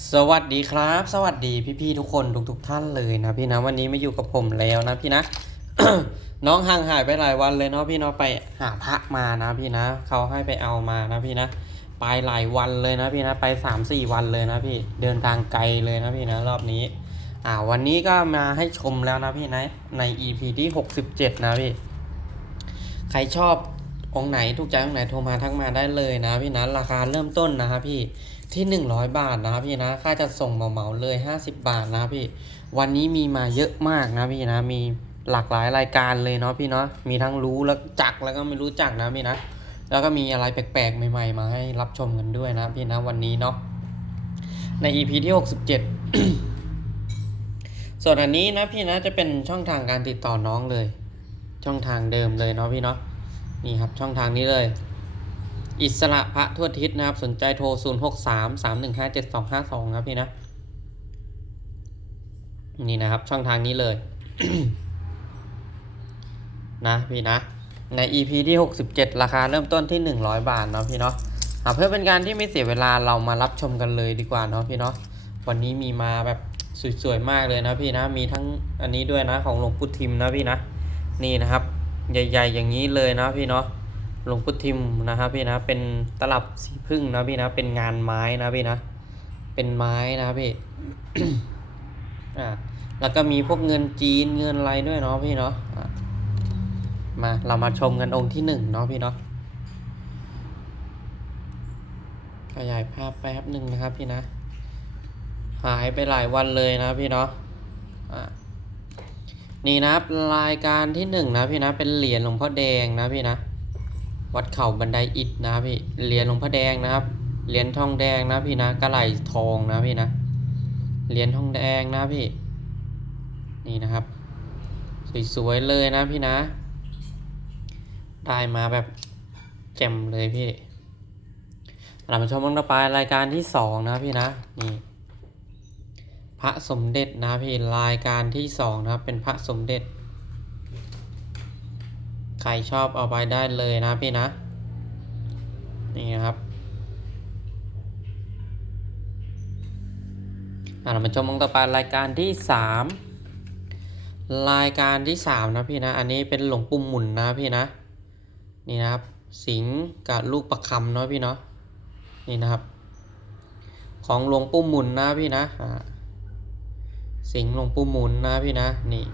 สวัสดีครับ สวัสดีพี่ๆทุกคนทุกๆท่านเลยนะพี่นะวันนี้มาอยู่กับผมแล้วนะพี่นะ น้องห่างหายไปหลายวันเลยเนาะพี่เนาะไปหาพระมานะพี่นะเขาให้ไปเอามานะพี่นะ ไปหลายวันเลยนะพี่นะไปสามสี่วันเลยนะพี่เดินทางไกลเลยนะพี่นะรอบนี้ อ่าวันนี้ก็มาให้ชมแล้วนะพี่นะใน EP ที่67นะพี่ ใครชอบองค์ไหนถูกใจองค์ไหนโทรมาทักมาได้เลยนะพี่นะราคาเริ่มต้นนะครับพี่ ที่ 100 บาทนะครับพี่นะ ค่าจะส่งเหมาๆเลย 50 บาทนะครับพี่ วันนี้มีมาเยอะมากนะพี่นะ มีหลากหลายรายการเลยเนาะพี่เนาะ มีทั้งรู้แล้วจักแล้วก็ไม่รู้จักนะพี่นะ แล้วก็มีอะไรแปลกๆใหม่ๆ มาให้รับชมกันด้วยนะพี่นะวันนี้เนาะ ใน EP ที่ 67 ส่วนอันนี้นะพี่นะจะเป็นช่องทางการติดต่อน้องเลย ช่องทางเดิมเลยเนาะพี่เนาะ นี่ครับช่องทางนี้เลย อิสระพระทั่วทิศนะครับ สนใจโทร 0 6 3 3 1 5 7 2 5 2 ครับพี่นะ นี่นะครับ ช่องทางนี้เลย นะพี่นะ ใน EP ที่ 67 ราคาเริ่มต้นที่ 100 บาทเนาะพี่เนาะอะเพื่อเป็นการที่ไม่เสียเวลาเรามารับชมกันเลยดีกว่าเนาะพี่เนาะวันนี้มีมาแบบสวยๆมากเลยนะพี่นะ มีทั้งอันนี้ด้วยนะของหลวงปู่ทิมนะพี่นะ นี่นะครับ ใหญ่ ๆ อย่างนี้เลยนะพี่เนาะ หลวงปู่ทิมนะครับพี่นะเป็นตลับสีพึ่งนะพี่นะเป็นงานไม้นะพี่นะเป็นไม้นะพี่อ่าแล้วก็มีพวกเงินจีนเงินอะไรด้วยเนาะพี่เนาะมาเรามาชมกันองค์ที่หนึ่งเนาะพี่เนาะขยายภาพแป๊บหนึ่งนะครับพี่นะ หายไปหลายวันเลยนะพี่เนาะอะนี่นะครับรายการที่หนึ่งนะพี่นะเป็นเหรียญหลวงพ่อแดงนะพี่นะ วัดเข่าบันไดอิฐนะพี่เหรียญหลวงพ่อแดงนะครับเหรียญทองแดงนะพี่นะกระไหลทองนะพี่นะเหรียญทองแดงนะพี่นี่นะครับสวยๆเลยนะพี่นะ ได้มาแบบแจ่มเลยพี่เรามาชมกันต่อไปรายการที่สองนะพี่นะนี่พระสมเด็จนะพี่รายการที่สองนะครับเป็นพระสมเด็จ ใครชอบเอาไปได้เลยนะพี่นะ นี่นะครับอะเรามาชมองต่อไปรายการที่สามรายการที่สามนะพี่นะ อันนี้เป็นหลวงปู่หมุนนะพี่นะ นี่นะครับ สิงห์กับลูกประคำเนาะพี่เนาะ นี่นะครับ ของหลวงปู่หมุนนะพี่นะอ่าสิงห์หลวงปู่หมุนนะพี่นะ นี่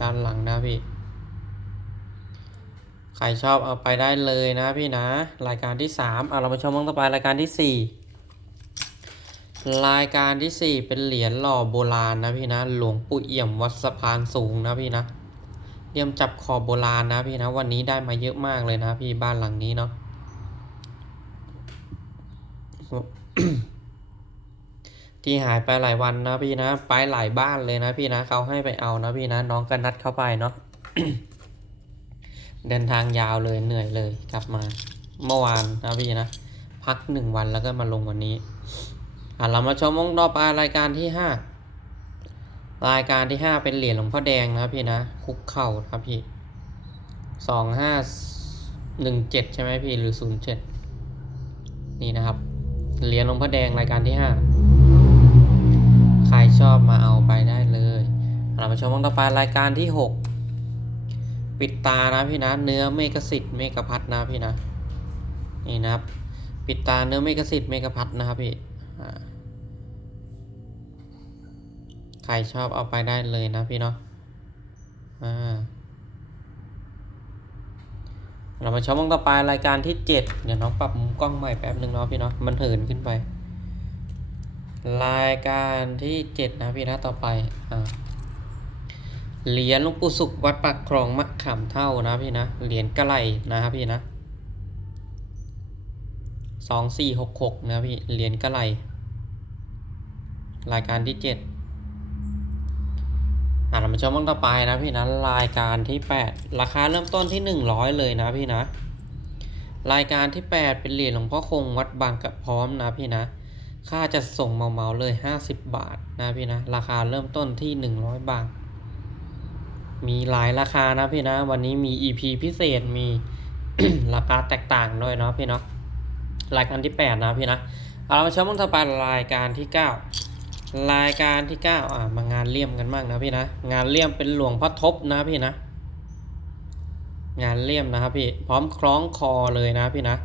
ด้านหลังนะพี่ ครชอบเอาไปได้เลยนะพี่นะ รายการที่สามเอาเรามาชมมั่งต่อไปรายการที่สี่รายการที่สี่เป็นเหรียญหล่อโบราณนะพี่นะ หลวงปู่เอี่ยมวัดสะพานสูงนะพี่นะเลี่ยมจับคอบโบราณนะพี่นะ วันนี้ได้มาเยอะมากเลยนะพี่บ้านหลังนี้เนาะที่หายไปหลายวันนะพี่นะ ไปหลายบ้านเลยนะพี่นะเขาให้ไปเอานะพี่นะ น้องก็นัดเข้าไปเนาะ เดินทางยาวเลยเหนื่อยเลยกลับมาเมื่อวานนะพี่นะ พักหนึ่งวันแล้วก็มาลงวันนี้อะเรามาชมวงต่อไปรายการที่ห้ารายการที่ห้าเป็นเหรียญหลวงพ่อแดงนะพี่นะ คุกเข่าครับพี่สองห้าหนึ่งเจ็ดใช่ไหมพี่หรือศูนย์เจ็ดนี่นะครับเหรียญหลวงพ่อแดงรายการที่ห้าใครชอบมาเอาไปได้เลยเรามาชมวงต่อไปรายการที่6 ปิดตานะพี่นะเนื้อเมกสิทธิ์เมกพัทนะพี่นะนี่นะครับ ปิดตาเนื้อเมกสิทธิ์เมกพัทนะครับพี่ใครชอบเอาไปได้เลยนะพี่เนาะอ่าเรามาชมวงต่อไปรายการที่7เดี๋ยวน้องปรับมุมกล้องใหม่แป๊บนึงเนาะพี่เนาะมันเหินขึ้นไป รายการที่เจ็ดนะพี่นะต่อไปอ่า เหรียญหลวงปู่สุขวัดปากคลองมะขามเท่านะพี่นะ เหรียญกระไหลนะครับพี่นะสองสี่หกหกนะพี่ เหรียญกระไหลรายการที่เจ็ดอ่าเรามาชมมันต่อไปนะพี่นะรายการที่แปดราคาเริ่มต้นที่หนึ่งร้อยเลยนะพี่นะ รายการที่แปดเป็นเหรียญหลวงพ่อคงวัดบางกระพร้อมนะพี่นะค่าจะส่งเมาๆเลย 50 บาทนะพี่นะ ราคาเริ่มต้นที่ 100 บาท มีหลายราคานะพี่นะ วันนี้มี EP พิเศษมีราคาแตกต่างด้วยเนาะพี่เนาะรายการที่ 8 นะพี่นะเอาเรามาชมมันต่อไปรายการที่เก้ารายการที่เก้าอ่ามางานเลี่ยมกันบ้างนะพี่นะ งานเลี่ยมเป็นหลวงพ่อทบนะพี่นะ งานเลี่ยมนะครับพี่พร้อมคล้องคอเลยนะพี่นะ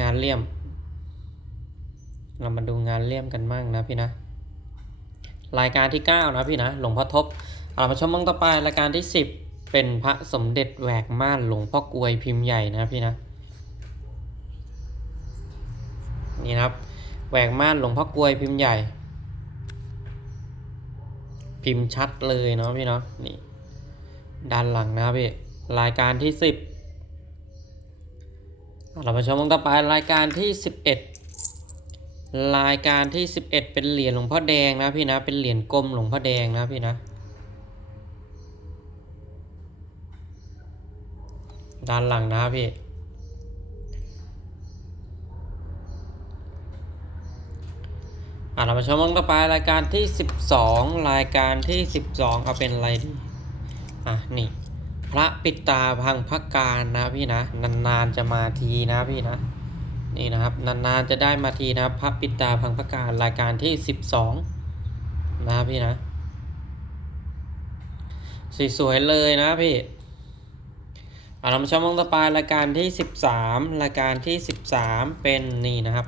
งานเลี่ยม เรามาดูงานเลี่ยมกันบ้างนะพี่นะ รายการที่เก้านะพี่นะ หลวงพ่อทบามาชมมังต่อไปรายการที่สิบเป็นพระสมเด็จแหวกม่านหลวงพ่อกลวยพิมพ์ใหญ่นะพี่นะ นี่นะครับ แหวกม่านหลวงพ่อกลวยพิมพ์ใหญ่ พิมพ์ชัดเลยเนาะพี่เนาะนี่ ด้านหลังนะพี่รายการที่สิบเรามาชมกันต่อไปรายการที่สิบเอ็ดรายการที่สิบเอ็ดเป็นเหรียญหลวงพ่อแดงนะพี่นะเป็นเหรียญกลมหลวงพ่อแดงนะพี่นะ ด้านหลังนะครับพี่ อะเรามาชมกันต่อไปรายการที่ 12 รายการที่ 12 เอาเป็นอะไรดี อะ นี่ พระปิตาพังพักการนะพี่นะ นานๆจะมาทีนะพี่นะ นี่นะครับ นานๆจะได้มาทีนะครับ พระปิตาพังพักการรายการที่ 12 นะพี่นะสวยๆเลยนะพี่ อะเรามาชมกันต่อไปรายการที่ 13 รายการที่ 13 เป็นนี่นะครับ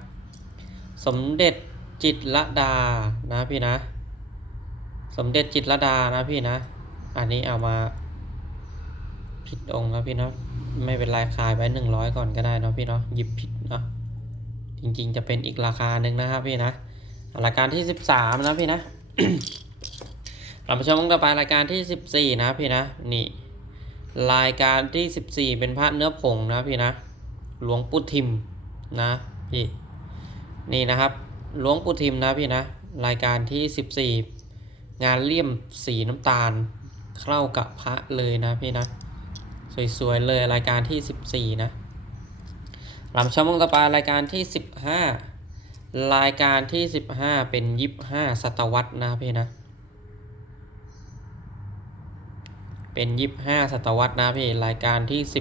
สมเด็จจิตรลดานะพี่นะ สมเด็จจิตรลดานะพี่นะ อันนี้เอามาผิดองค์นะพี่เนาะไม่เป็นไรขายไว้หนึ่งร้อยก่อนก็ได้เนาะพี่เนาะหยิบผิดเนาะจริงๆจะเป็นอีกราคาหนึ่งนะครับพี่นะรายการที่สิบสามนะพี่นะเรามาชมกันต่อไปรายการที่สิบสี่นะพี่นะนี่ รายการที่สิบสี่เป็นพระเนื้อผงนะพี่นะ หลวงปู่ทิมนะพี่นี่นะครับหลวงปู่ทิมนะพี่นะ รายการที่ 14 งานเลี่ยมสีน้ำตาลเข้ากับพระเลยนะพี่นะ สวยๆเลยรายการที่ 14 นะลำช่องมงตะปารายการที่ 15 รายการที่ 15 เป็น 25 ศตวรรษนะพี่นะ เป็น25ศตวรรษนะพี่ รายการที่15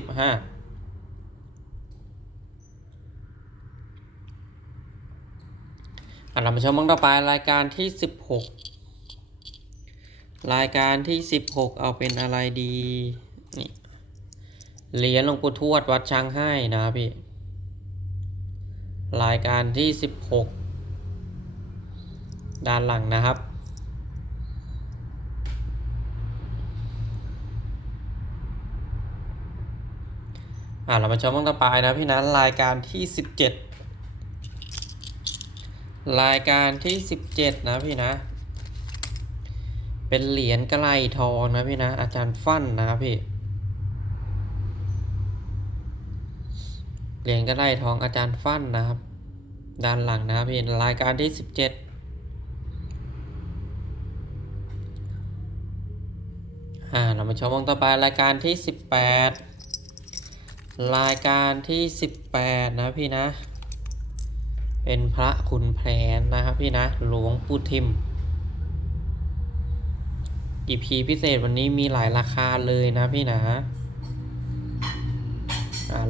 อะเรามาชมมังต่อไปรายการที่16รายการที่16เอาเป็นอะไรดีนี่เหรียญหลวงปู่ทวดวัดช้างให้นะพี่ รายการที่16ด้านหลังนะครับ อะเรามาชมมั่งต่อไปนะพี่นะรายการที่17รายการที่17นะพี่นะ เป็นเหรียญกระไลทองนะพี่นะ อาจารย์ฟั่นนะพี่เหรียญกระไลทองอาจารย์ฟั่นนะครับ ด้านหลังนะครับพี่รายการที่17อ่าเรามาชมวงต่อไปรายการที่18 รายการที่18นะพี่นะ เป็นพระขุนแผนนะครับพี่นะหลวงปู่ทิม EP พิเศษวันนี้มีหลายราคาเลยนะพี่นะ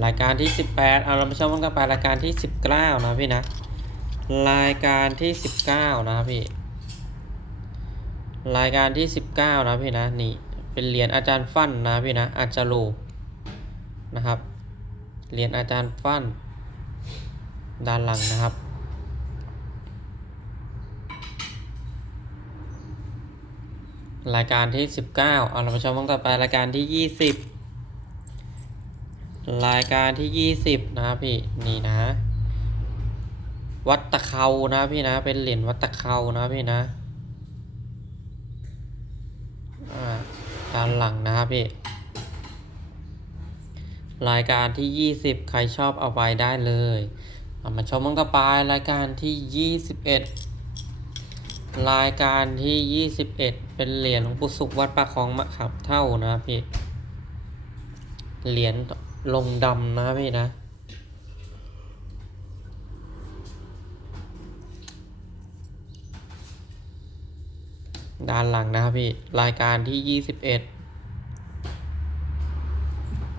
รายการที่ 18 เอาเรามาชมกันไปรายการที่ 19 นะพี่นะ รายการที่ 19 นะพี่ รายการที่ 19 นะพี่นะนี่เป็นเหรียญอาจารย์ฟั่นนะพี่นะอาจารย์โลนะครับ เหรียญอาจารย์ฟั่นด้านหลังนะครับ รายการที่ 19เอาเรามาชมกันต่อไปรายการที่ 20 รายการที่ 20 นะพี่นี่นะ วัดตะเขานะพี่นะเป็นเหรียญวัดตะเขานะพี่นะอ่าด้านหลังนะครับพี่ รายการที่ 20 ใครชอบเอาไปได้เลยเอามาชมมันก็ไปรายการที่ 21 รายการที่ 21 เป็นเหรียญหลวงปู่สุขวัดปากคลองมะขามเท่านะพี่เหรียญลงดำนะพี่นะด้านหลังนะครับพี่ รายการที่ 21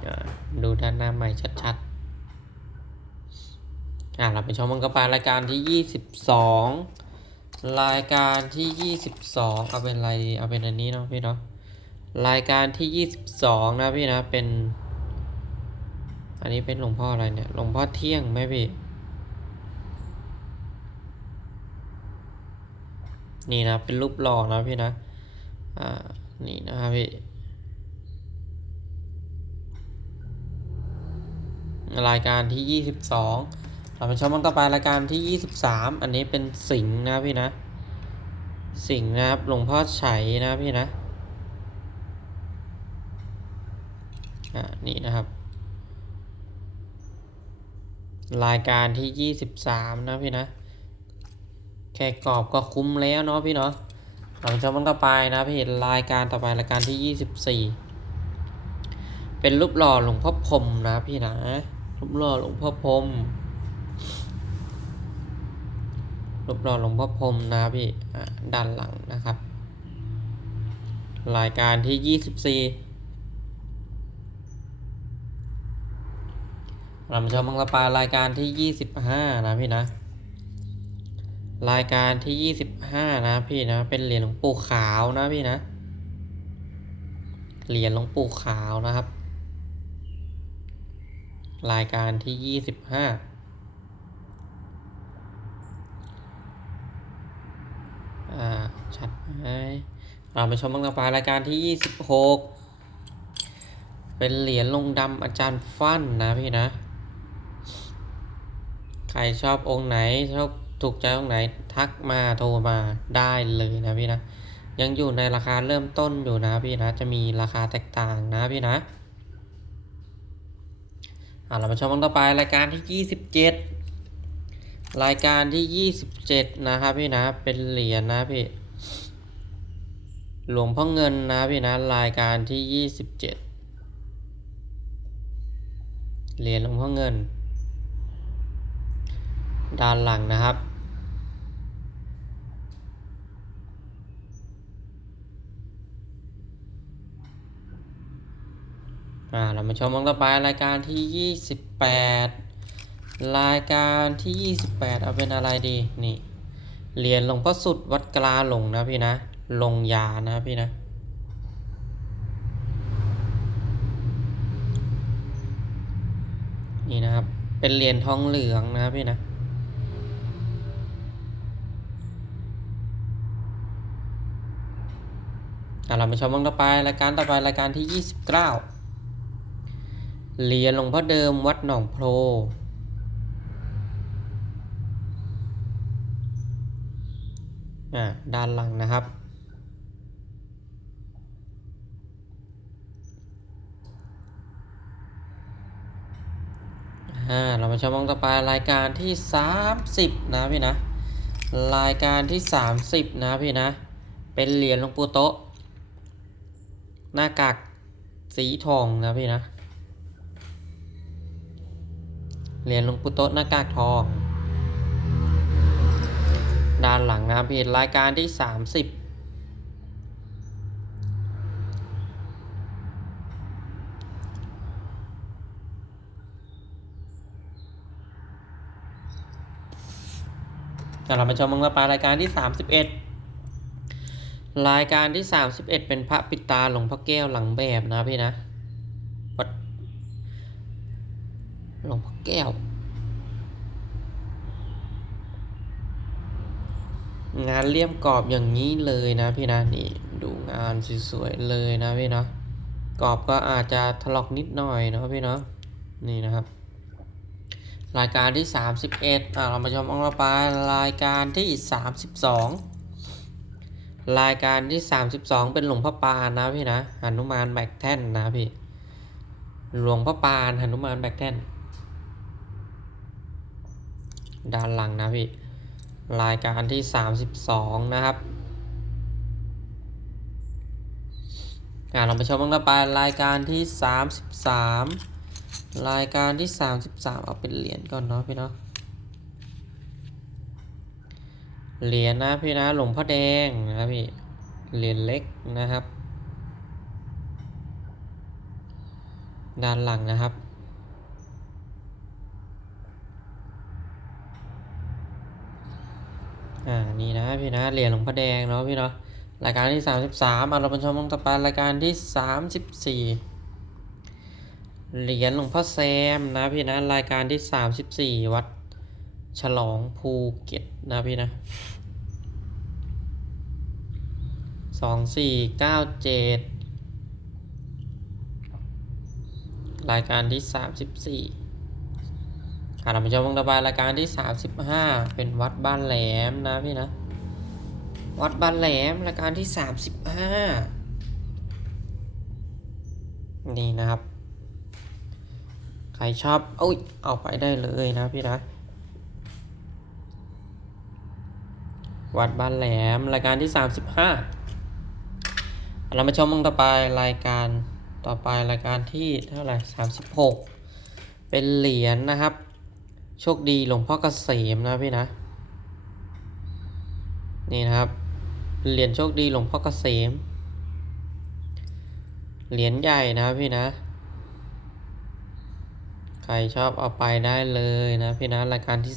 อ่า ดูด้านหน้าใหม่ชัดอ่าเราไปชมมันก็ไปรายการที่ยี่สิบสองรายการที่ยี่สิบสองเอาเป็นอะไรเอาเป็นอันนี้เนาะพี่เนาะ รายการที่ยี่สิบสองนะพี่นะ เป็น อันนี้เป็นหลวงพ่ออะไรเนี่ย หลวงพ่อเที่ยงไหมพี่ นี่นะ เป็นรูปหล่อนะพี่นะ อ่า นี่นะครับพี่ รายการที่ยี่สิบสองเราไปชมมันต่อไปรายการที่ยี่สิบสามอันนี้เป็นสิงห์นะพี่นะ สิงห์นะครับหลวงพ่อไฉนะพี่นะอ่านี่นะครับ รายการที่ยี่สิบสามนะพี่นะ แค่กรอบก็คุ้มแล้วเนาะพี่เนาะหลังจากมันต่อไปนะพี่รายการต่อไปรายการที่ยี่สิบสี่เป็นรูปหล่อหลวงพ่อพรมนะพี่นะ รูปหล่อหลวงพ่อพรมรูปหล่อหลวงพ่อพรมนะพี่อะด้านหลังนะครับ รายการที่ยี่สิบสี่เรามาชมังกรปารายการที่ยี่สิบห้านะพี่นะ รายการที่ยี่สิบห้านะพี่นะ เป็นเหรียญหลวงปู่ขาวนะพี่นะ เหรียญหลวงปู่ขาวนะครับ รายการที่ยี่สิบห้าอ่า ชัดไหมเราไปชมบ้างต่อไปรายการที่ยี่สิบหกเป็นเหรียญลงดำอาจารย์ฟั่นนะพี่นะ ใครชอบองค์ไหน ชอบถูกใจองค์ไหนทักมาโทรมาได้เลยนะพี่นะ ยังอยู่ในราคาเริ่มต้นอยู่นะพี่นะ จะมีราคาแตกต่างนะพี่นะ อะเรามาชมกันต่อไปรายการที่ 27 รายการที่ 27 นะครับพี่นะเป็นเหรียญนะพี่หลวงพ่อเงินนะพี่นะรายการที่ 27 เหรียญหลวงพ่อเงิน ด้านหลังนะครับ อ่าเรามาชมมันต่อไปรายการที่ 28 รายการที่ 28 เอาเป็นอะไรดีนี่เหรียญหลวงพ่อสุดวัดกลาหลงนะพี่นะลงยานะพี่นะนี่นะครับเป็นเหรียญทองเหลืองนะพี่นะอะเรามาชมมันต่อไปรายการต่อไปรายการที่ 29 เหรียญหลวงพ่อเดิมวัดหนองโพรอ่าด้านหลังนะครับอ่าเรามาชมมองต่อไปรายการที่ 30 นะพี่นะ รายการที่ 30 นะพี่นะ เป็นเหรียญหลวงปู่โตะหน้ากากสีทองนะพี่นะ เหรียญหลวงปู่โตะหน้ากากทองด้านหลังนะครับพี่รายการที่ 30เดี๋ยวเรามาชมมังกรปลารายการที่ 31 รายการที่ 31 เป็นพระปิดตาหลวงพ่อแก้วหลังแบบนะพี่นะ หลวงพ่อแก้ว งานเลี่ยมกรอบอย่างนี้เลยนะพี่นะนี่ดูงานสวยๆเลยนะพี่เนาะกรอบก็อาจจะถลอกนิดหน่อยเนาะพี่เนาะนี่นะครับ รายการที่ 31อ่าเรามาชมองกฤษปารายการที่ 32 รายการที่ 32 เป็นหลวงพ่อปานนะพี่นะหนุมานแบกแท่นนะพี่หลวงพ่อปานหนุมานแบกแท่น ด้านหลังนะพี่ รายการที่ 32 นะครับอ่าเราไปชมบ้างต่อไปรายการที่ 33 รายการที่ 33 เอาเป็นเหรียญก่อนเนาะพี่เนาะเหรียญนะพี่นะหลวงพ่อแดงนะพี่เหรียญเล็กนะครับ ด้านหลังนะครับ อ่า นี่นะพี่นะ เหรียญหลวงพ่อแดงเนาะพี่เนาะ รายการที่สามสิบสามอะเราไปชมต่อไปรายการที่สามสิบสี่เหรียญหลวงพ่อแซมนะพี่นะ รายการที่สามสิบสี่วัดฉลองภูเก็ตนะพี่นะสองสี่เก้าเจ็ดรายการที่ สามสิบสี่ค่ะเราไปชมต่อไปรายการที่สามสิบห้าเป็นวัดบ้านแหลมนะพี่นะ วัดบ้านแหลมรายการที่สามสิบห้านี่นะครับ ใครชอบเอ้ยเอาไปได้เลยนะพี่นะ วัดบ้านแหลมรายการที่สามสิบห้าเรามาชมมึงต่อไปรายการต่อไปรายการที่เท่าไหร่สามสิบหกเป็นเหรียญนะครับ โชคดีหลวงพ่อเกษมนะพี่นะ นี่นะครับ เหรียญโชคดีหลวงพ่อเกษม เหรียญใหญ่นะพี่นะ ใครชอบเอาไปได้เลยนะพี่นะรายการที่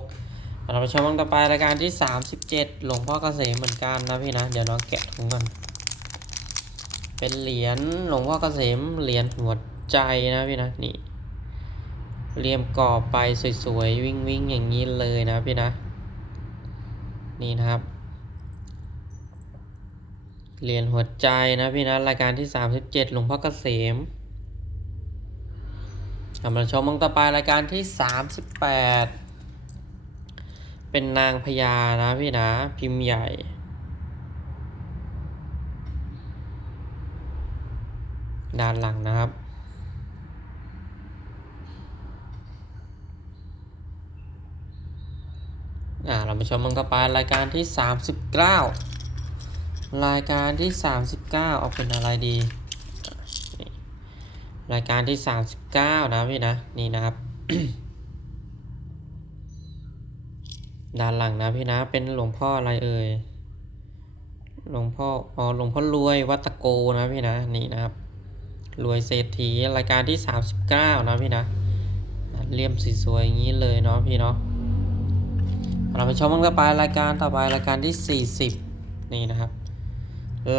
36เราไปชมกันต่อไปรายการที่ 37 หลวงพ่อเกษมเหมือนกันนะพี่นะ เดี๋ยวน้องแกะถุงกันเป็นเหรียญหลวงพ่อเกษมเหรียญหัวใจนะพี่นะนี่ เรียมกรอบไปสวยๆ วิ่งๆ อย่างนี้เลยนะพี่นะ นี่นะครับเหรียญหัวใจนะพี่นะ รายการที่ 37 หลวงพ่อเกษมกำลังชมมังต่อไปรายการที่ 38 เป็นนางพญานะพี่นะ พิมพ์ใหญ่ด้านหลังนะครับ อ่าเรามาชมมังต่อไปรายการที่ 39 รายการที่ 39 เอาเป็นอะไรดี รายการที่ 39 นะพี่นะ นี่นะครับ ด้านหลังนะพี่นะ เป็นหลวงพ่ออะไรเอ่ย หลวงพ่อ อ๋อ หลวงพ่อรวยวัตโกนะพี่นะ นี่นะครับ รวยเศรษฐีรายการที่ 39 นะพี่นะ เลี่ยมสวยๆอย่างนี้เลยเนาะพี่เนาะ เราไปชมมันต่อไปรายการต่อไปรายการที่ 40 นี่นะครับ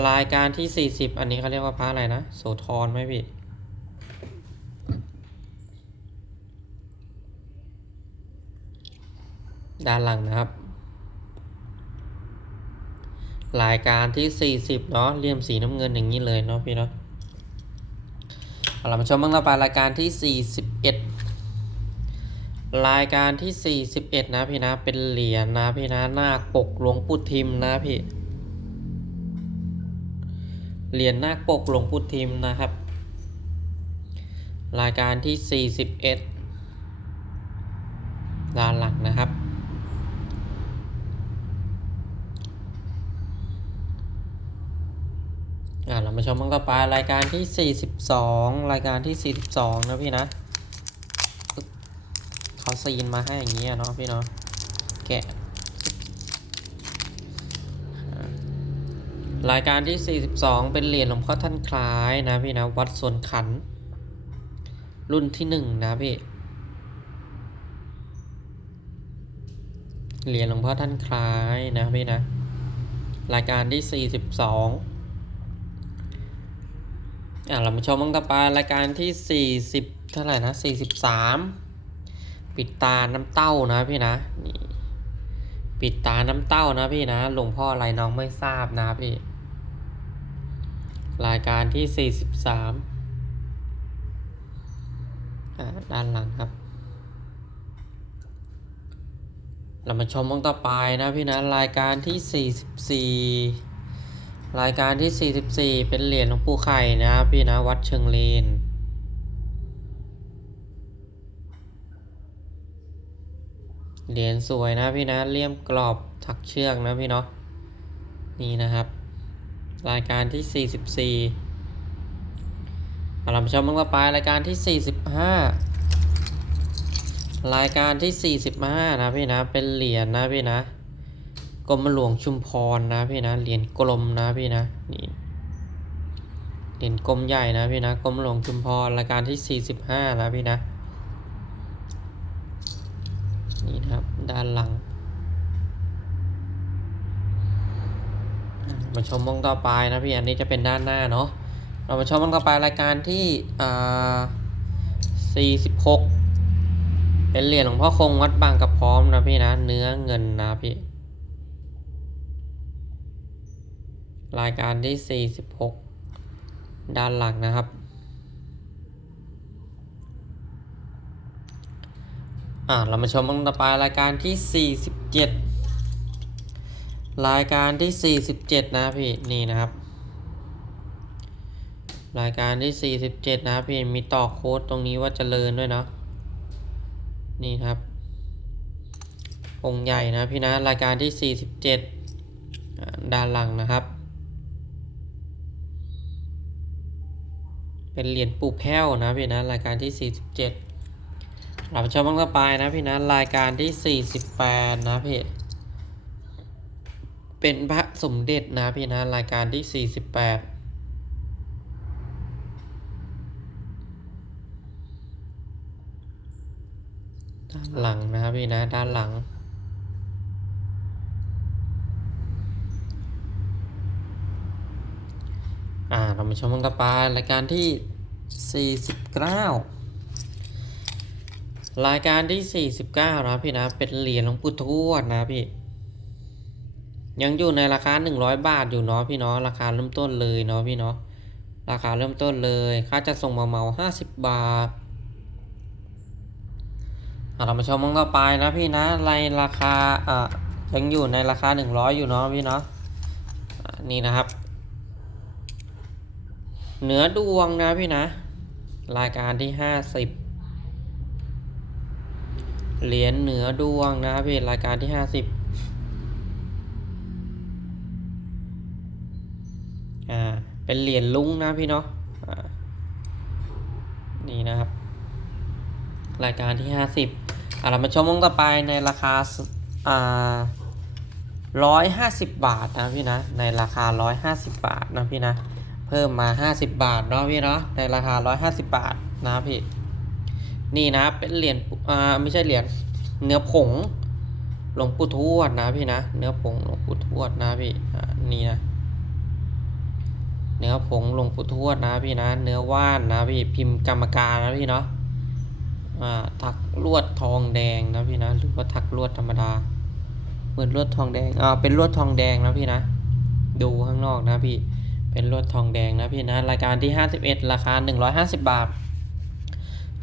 รายการที่ 40 อันนี้เขาเรียกว่าพระอะไรนะโสธรไหมพี่ด้านหลังนะครับ รายการที่ 40 เนาะเลี่ยมสีน้ำเงินอย่างนี้เลยเนาะพี่เนาะเรามาชมบ้างต่อไปรายการที่ 41 รายการที่ 41 นะพี่นะ เป็นเหรียญนะพี่นะหน้าปกหลวงปู่ทิมนะพี่ เหรียญหน้าปกหลวงปู่ทิมนะครับ รายการที่ 41ด้านหลังนะครับ อ่าเรามาชมมังต่อไปรายการที่ 42 รายการที่ 42 นะพี่นะ เขาซีนมาให้อย่างนี้เนาะพี่เนาะแกะรายการที่ 42 เป็นเหรียญหลวงพ่อท่านคล้ายนะพี่นะวัดสวนขัน รุ่นที่ 1 นะพี่เหรียญหลวงพ่อท่านคล้ายนะพี่นะ รายการที่ 42อะเรามาชมมังตะปารายการที่ 40 เท่าไหร่นะ 43 ปิดตาน้ำเต้านะพี่นะนี่ปิดตาน้ำเต้านะพี่นะหลวงพ่ออะไรน้องไม่ทราบนะพี่ รายการที่ 43อ่าด้านหลังครับ เรามาชมมังต่อไปนะพี่นะ รายการที่ 44 รายการที่ 44 เป็นเหรียญหลวงปู่ไข่นะพี่นะ วัดเชิงเลน เหรียญสวยนะพี่นะเลี่ยมกรอบถักเชือกนะพี่เนาะนี่นะครับ รายการที่ 44เอารามาชมมังต่อไปรายการที่ 45 รายการที่ 45 นะพี่นะเป็นเหรียญนะพี่นะกรมหลวงชุมพรนะพี่นะเหรียญกลมนะพี่นะนี่เหรียญกลมใหญ่นะพี่นะกรมหลวงชุมพรรายการที่ 45 นะพี่นะี้นะครับ ด้านหลัง มาชมม้องต่อไปนะพี่อันนี้จะเป็นด้านหน้าเนาะเรามาชมม้องต่อไปรายการที่46 เป็นเหรียญหลวงพ่อคงวัดบางกระพร้อมนะพี่นะ เนื้อเงินนะพี่ รายการที่ 46 ด้านหลังนะครับ อ่าเรามาชมวงต่อไปรายการที่ 47 รายการที่ 47 นะพี่นี่นะครับ รายการที่ 47 นะพี่มีต่อโค้ดตรงนี้ว่าเจริญด้วยเนาะนี่ครับ องค์ใหญ่นะพี่นะรายการที่ 47อ่าด้านหลังนะครับ เป็นเหรียญปูแพ้วนะพี่นะรายการที่ 47เราไปชมบ้างต่อไปนะพี่นะรายการที่ 48 นะพี่ เป็นพระสมเด็จนะพี่นะรายการที่ 48ด้านหลังนะครับพี่นะด้านหลัง อ่าเรามาชมกันต่อไปรายการที่ 49 รายการที่ 49 นะพี่นะ เป็นเหรียญหลวงปู่ทวดนะพี่ ยังอยู่ในราคา 100 บาทอยู่เนาะพี่เนาะ ราคาเริ่มต้นเลยเนาะพี่เนาะ ราคาเริ่มต้นเลย ค่าจะส่งมาเมา50 บาทเรามาชมมองต่อไปนะพี่นะในราคาอะยังอยู่ในราคา 100 อยู่เนาะพี่เนาะะนี่นะครับ เหนือดวงนะพี่นะ รายการที่ 50 เหรียญเหนือดวงนะพี่รายการที่50อ่า เป็นเหรียญลุงนะพี่เนาะนี่นะครับ รายการที่50อะเรามาชมวงต่อไปในราคาอ่าร้อยห้าสิบบาทนะพี่นะ ในราคาร้อยห้าสิบบาทนะพี่นะ เพิ่มมาห้าสิบบาทเนาะพี่เนาะ ในราคาร้อยห้าสิบบาทนะพี่ นี่นะ เป็นเหรียญอ่าไม่ใช่เหรียญเนื้อผงหลวงปู่ทวดนะพี่นะ เนื้อผงหลวงปู่ทวดนะพี่อ่านี่นะ เนื้อผงหลวงปู่ทวดนะพี่นะ เนื้อว่านนะพี่พิมพ์กรรมการนะพี่เนาะอ่าถักลวดทองแดงนะพี่นะหรือว่าถักลวดธรรมดาเหมือนลวดทองแดงอ่าเป็นลวดทองแดงนะพี่นะ ดูข้างนอกนะพี่เป็นลวดทองแดงนะพี่นะรายการที่ 51 ราคา 150 บาท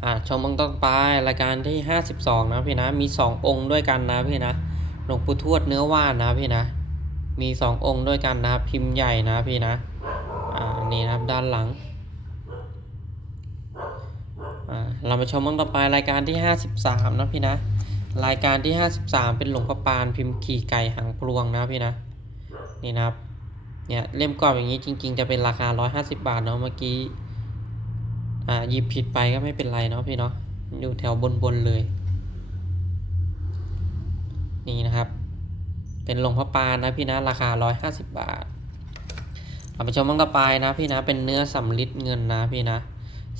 อ่าชมเมืองต้นไปรายการที่ 52 นะพี่นะ มี 2 องค์ด้วยกันนะพี่นะหลวงปู่ทวดเนื้อว่านนะพี่นะ มี 2 องค์ด้วยกันนะพิมพ์ใหญ่นะพี่นะอ่านี่นะครับด้านหลังอ่าเรามาชมเมืองต่อไปรายการที่ 53 นะพี่นะ รายการที่ 53 เป็นหลวงพ่อปานพิมพ์ขี่ไก่หางพลวงนะพี่นะนี่นะครับเนี่ยเล่มกรอบอย่างนี้จริง ๆ จะเป็นราคา 150 บาทเนาะเมื่อกี้ อ่าหยิบผิดไปก็ไม่เป็นไรเนาะพี่เนาะอยู่แถวบนๆเลย นี่นะครับ เป็นหลวงพ่อปานนะพี่นะราคา 150 บาทเราไปชมมังต่อไปนะพี่นะเป็นเนื้อสำลิดเงินนะพี่นะ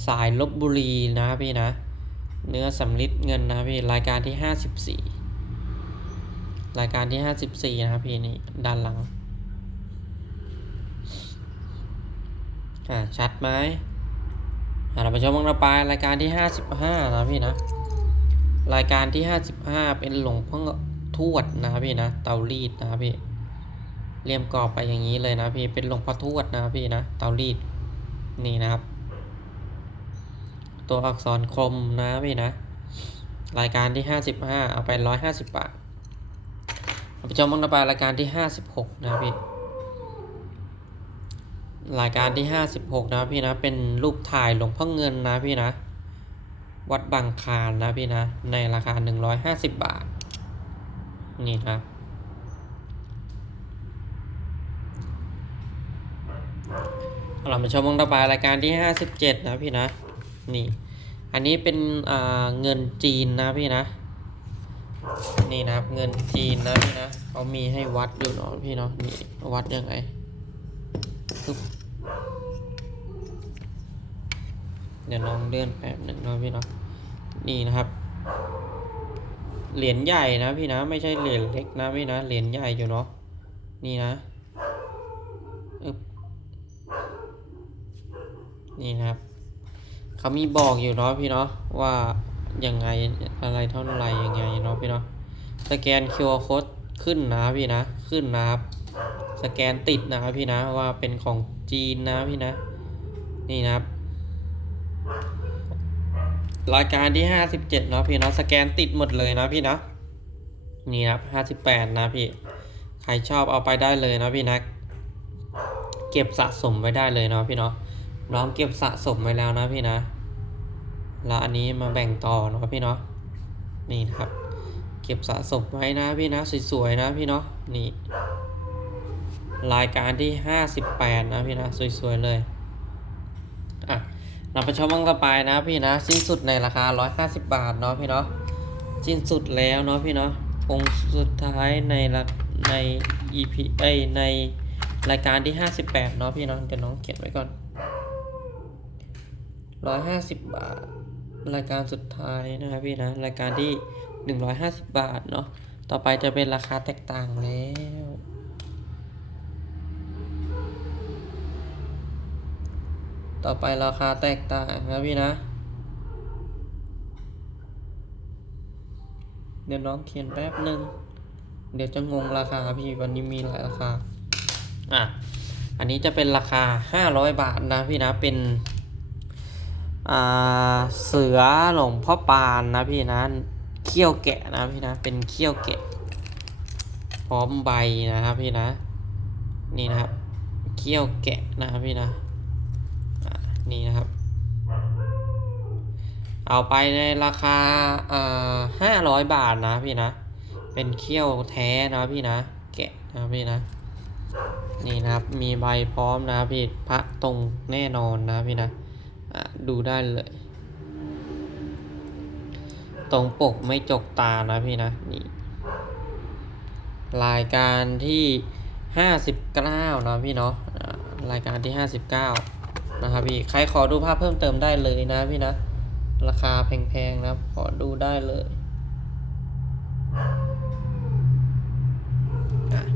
สายลบบุรีนะพี่นะ เนื้อสำลิดเงินนะพี่รายการที่ 54 รายการที่ 54 นะครับพี่นี่ด้านหลังอ่าชัดไหม เราไปชมมังต่อไปรายการที่ 55 นะพี่นะ รายการที่ 55 เป็นหลวงพ่อทวดนะพี่นะ เตารีดนะพี่เรียมกรอบไปอย่างนี้เลยนะพี่เป็นหลวงพ่อทวดนะพี่นะ เตารีดนี่นะครับ ตัวอักษรคมนะพี่นะ รายการที่ 55 เอาไป 150 บาทเอาไปชมมังต่อไปรายการที่ 56 นะพี่ รายการที่ 56 นะพี่นะ เป็นรูปถ่ายหลวงพ่อเงินนะพี่นะ วัดบางคานนะพี่นะ ในราคา 150 บาท นี่นะเรามาชมวงต่อไปรายการที่ 57 นะพี่นะ นี่ อันนี้เป็นเงินจีนนะพี่นะ นี่นะครับเงินจีนนะพี่นะเขามีให้วัดอยู่เนาะพี่เนาะ นี่วัดยังไงปึ๊ เดี๋ยวลองเลื่อนแป๊บหนึ่งนะพี่เนาะนี่นะครับ เหรียญใหญ่นะพี่นะไม่ใช่เหรียญเล็กนะพี่นะเหรียญใหญ่อยู่เนาะนี่นะนี่นะครับเขามีบอกอยู่เนาะพี่เนาะว่ายังไงอะไรเท่าไรยังไงเนาะพี่เนาะสแกน QR code ขึ้นนะพี่นะขึ้นนะครับสแกนติดนะพี่นะว่าเป็นของจีนนะพี่นะนี่นะครับ รายการที่57เจ็ดนาะพี่เนาะสแกนติดหมดเลยนะพี่นะนี่ครับ58นะพี่ ใครชอบเอาไปได้เลยนะพี่นะเก็บสะสมไว้ได้เลยเนาะพี่เนาะน้องเก็บสะสมไว้แล้วนะพี่นะ แล้วอันนี้มาแบ่งต่อเนาะพี่เนาะนี่นะครับ เก็บสะสมไว้นะพี่นะสวยๆนะพี่เนาะนี่รายการที่58นะพี่นะสวยๆเลย เราไปชมมังต่อไปนะพี่นะสิ้นสุดในราคา 150 บาทเนาะพี่เนาะสิ้นสุดแล้วเนาะพี่เนาะองค์สุดท้ายในละใน EP เอ้ยในรายการที่ 58เนาะพี่เนาะเดี๋ยวน้องเขียนไว้ก่อน 150 บาท รายการสุดท้ายนะครับพี่นะรายการที่ 150 บาทเนาะต่อไปจะเป็นราคาแตกต่างแล้ว ต่อไปราคาแตกต่างนะพี่นะ เดี๋ยวน้องเขียนแป๊บหนึ่ง เดี๋ยวจะงงราคาพี่วันนี้มีหลายราคา อะ อันนี้จะเป็นราคา 500 บาทนะพี่นะเป็นเสือหลวงพ่อปานนะพี่นะเขี้ยวแกะนะพี่นะเป็นเขี้ยวแกะ พร้อมใบนะครับพี่นะ นี่นะครับเขี้ยวแกะนะครับพี่นะ นี่นะครับ เอาไปในราคาเอ่อห้าร้อยบาทนะพี่นะ เป็นเขี้ยวแท้นะพี่นะ แกะนะพี่นะ นี่นะครับ มีใบพร้อมนะพี่พระตรงแน่นอนนะพี่นะะดูได้เลย ตรงปกไม่จกตานะพี่นะ นี่ รายการที่ห้าสิบเก้านะพี่เนาะรายการที่ห้าสิบเก้า นะครับพี่ใครขอดูภาพเพิ่มเติมได้เลยนะพี่นะ ราคาแพงๆนะครับขอดูได้เลย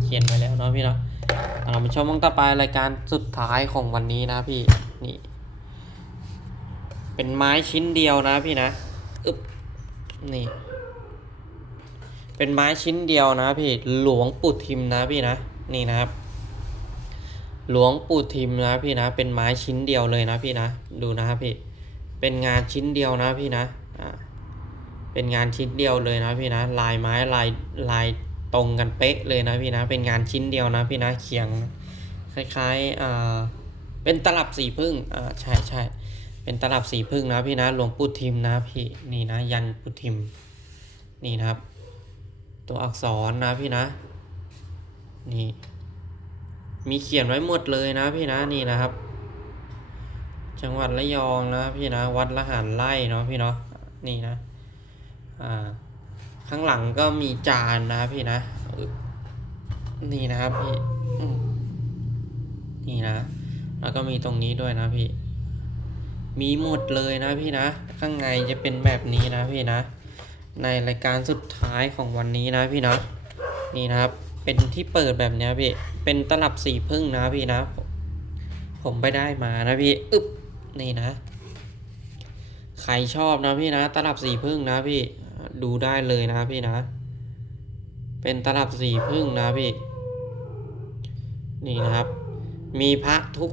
เขียนไปแล้วเนาะพี่เนาะอะเรามาชมมังต่อไปรายการสุดท้ายของวันนี้นะพี่นี่ เป็นไม้ชิ้นเดียวนะพี่นะอึบนี่ เป็นไม้ชิ้นเดียวนะพี่หลวงปู่ทิมนะพี่นะนี่นะครับ หลวงปู่ทิมนะพี่นะเป็นไม้ชิ้นเดียวเลยนะพี่นะดูนะครับพี่เป็นงานชิ้นเดียวนะพี่นะอ่าเป็นงานชิ้นเดียวเลยนะพี่นะลายไม้ลายลายตรงกันเป๊ะเลยนะพี่นะเป็นงานชิ้นเดียวนะพี่นะเขียงคล้ายๆอ่าเป็นตลับสีพึ่งอ่าใช่ใช่เป็นตลับสีพึ่งนะพี่นะหลวงปู่ทิมนะพี่นี่นะยันปู่ทิมนี่นะครับ ตัวอักษรนะพี่นะนี่ มีเขียนไว้หมดเลยนะพี่นะนี่นะครับ จังหวัดระยองนะพี่นะวัดละหารไร่เนาะพี่เนาะนี่นะอ่าข้างหลังก็มีจานนะพี่นะนี่นะครับพี่นี่นะ แล้วก็มีตรงนี้ด้วยนะพี่ มีหมดเลยนะพี่นะ ข้างในจะเป็นแบบนี้นะพี่นะ ในรายการสุดท้ายของวันนี้นะพี่นะนี่นะครับ เป็นที่เปิดแบบเนี้ยพี่ เป็นตลับสีพึ่งนะพี่นะ ผมไปได้มานะพี่ อึ๊บนี่นะ ใครชอบนะพี่นะ ตลับสีพึ่งนะพี่ ดูได้เลยนะพี่นะ เป็นตลับสีพึ่งนะพี่ นี่นะครับ มีพระทุก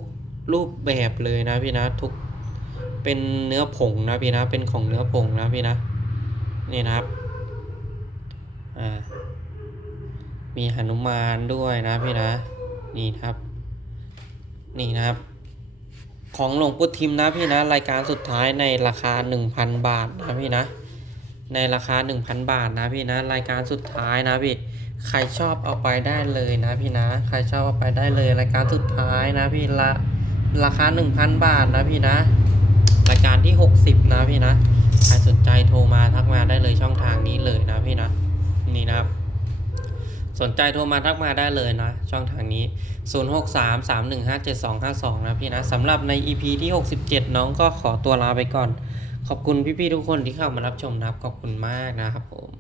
รูปแบบเลยนะพี่นะ ทุก เป็นเนื้อผงนะพี่นะ เป็นของเนื้อผงนะพี่นะ นี่นะครับ อ่า มีหนุมานด้วยนะพี่นะ นี่ครับ นี่นะครับ ของหลวงปู่ทิมนะพี่นะ รายการสุดท้ายในราคา 1,000 บาทนะพี่นะ ในราคา 1,000 บาทนะพี่นะ รายการสุดท้ายนะพี่ ใครชอบเอาไปได้เลยนะพี่นะ ใครชอบเอาไปได้เลย รายการสุดท้ายนะพี่ละราคา 1,000 บาทนะพี่นะ รายการที่ 60 นะพี่นะ ใครสนใจโทรมาทักมาได้เลยช่องทางนี้เลยนะพี่นะ นี่นะครับ สนใจโทรมาทักมาได้เลยนะ ช่องทางนี้ 0633157252 นะพี่นะสำหรับใน EP ที่ 67 น้องก็ขอตัวลาไปก่อน ขอบคุณพี่ๆทุกคนที่เข้ามารับชมนะครับ ขอบคุณมากนะครับผม